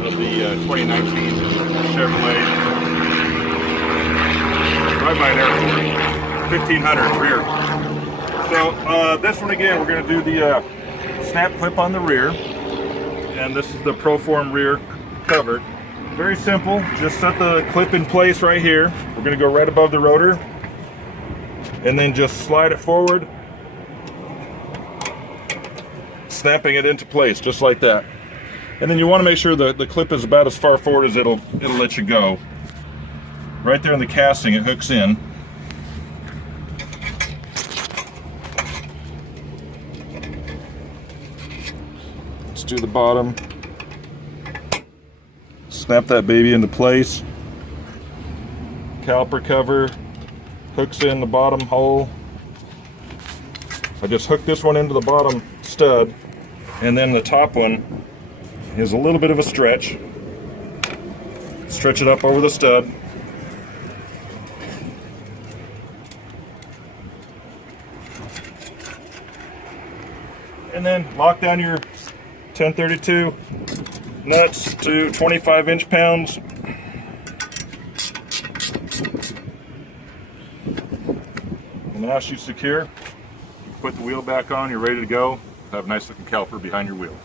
Of the 2019 Chevrolet Drive-By Airport 1500 rear. So this one again, we're going to do the snap clip on the rear, and this is the Proform rear cover. Very simple. Just set the clip in place right here. We're going to go right above the rotor, and then just slide it forward, snapping it into place just like that. And then you want to make sure that the clip is about as far forward as it'll let you go. Right there in the casting, it hooks in. Let's do the bottom. Snap that baby into place. Caliper cover hooks in the bottom hole. I just hooked this one into the bottom stud, and then the top one is a little bit of a stretch. Stretch it up over the stud. And then lock down your 1032 nuts to 25 inch-pounds. And now she's secure. You put the wheel back on, you're ready to go. Have a nice looking caliper behind your wheel.